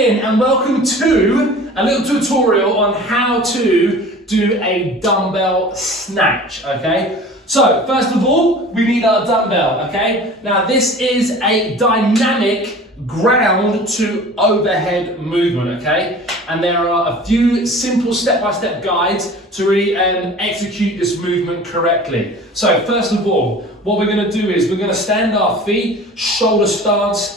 in and welcome to a little tutorial on how to do a dumbbell snatch, okay? So, first of all, we need our dumbbell, okay? Now, this is a dynamic ground to overhead movement, okay? And there are a few simple step-by-step guides to really execute this movement correctly. So, first of all, what we're gonna do is we're gonna stand our feet, shoulder stance,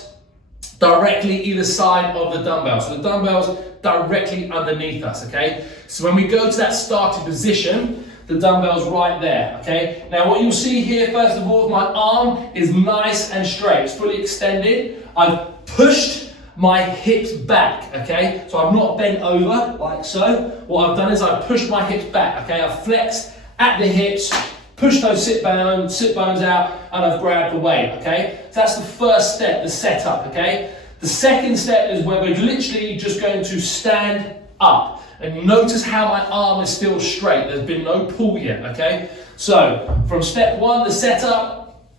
directly either side of the dumbbell. So the dumbbell's directly underneath us, okay? So when we go to that starting position, the dumbbell's right there, okay? Now what you'll see here, first of all, my arm is nice and straight. It's fully extended. I've pushed my hips back, okay? So I'm not bent over like so. What I've done is I've pushed my hips back, okay? I've flexed at the hips, push those sit bones out, and I've grabbed the weight, okay? So that's the first step, the setup, okay? The second step is where we're literally just going to stand up. And you notice how my arm is still straight. There's been no pull yet, okay? So, from step one, the setup,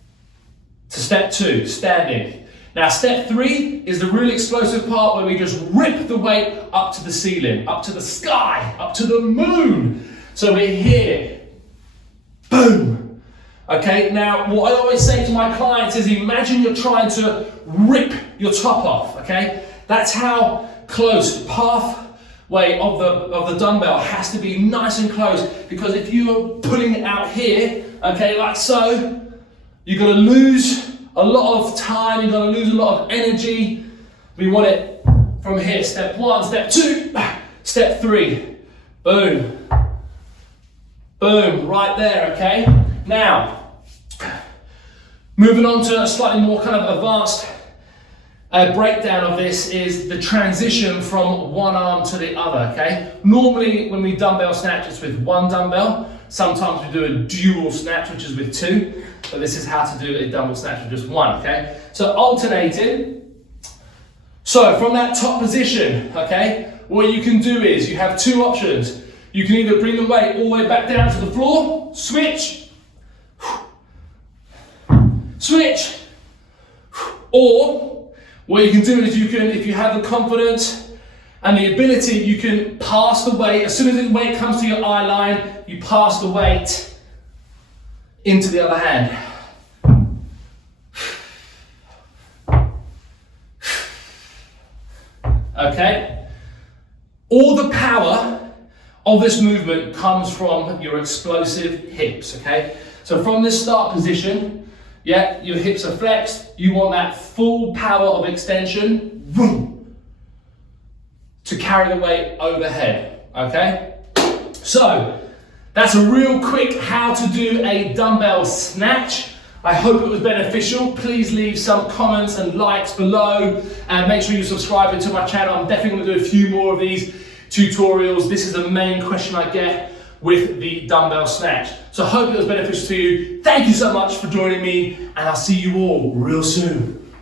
to step two, standing. Now, step three is the really explosive part where we just rip the weight up to the ceiling, up to the sky, up to the moon. So we're here. Boom. Okay, now what I always say to my clients is imagine you're trying to rip your top off, okay? That's how close, pathway of the dumbbell has to be nice and close, because if you are pulling it out here, okay, like so, you're gonna lose a lot of time, you're gonna lose a lot of energy. We want it from here, step one, step two, step three, boom. Boom, right there, okay? Now, moving on to a slightly more kind of advanced breakdown of this is the transition from one arm to the other, okay? Normally, when we dumbbell snatch, it's with one dumbbell. Sometimes we do a dual snatch, which is with two. But this is how to do a dumbbell snatch with just one, okay? So alternating. So from that top position, okay, what you can do is you have two options. You can either bring the weight all the way back down to the floor, switch, switch, or what you can do is you can, if you have the confidence and the ability, you can pass the weight. As soon as the weight comes to your eye line, you pass the weight into the other hand. Okay? All the power of this movement comes from your explosive hips, okay? So from this start position, yeah, your hips are flexed, you want that full power of extension, boom, to carry the weight overhead, okay? So, that's a real quick how to do a dumbbell snatch. I hope it was beneficial. Please leave some comments and likes below, and make sure you subscribe to my channel. I'm definitely gonna do a few more of these tutorials. This is the main question I get with the dumbbell snatch. So I hope it was beneficial to you. Thank you so much for joining me, and I'll see you all real soon.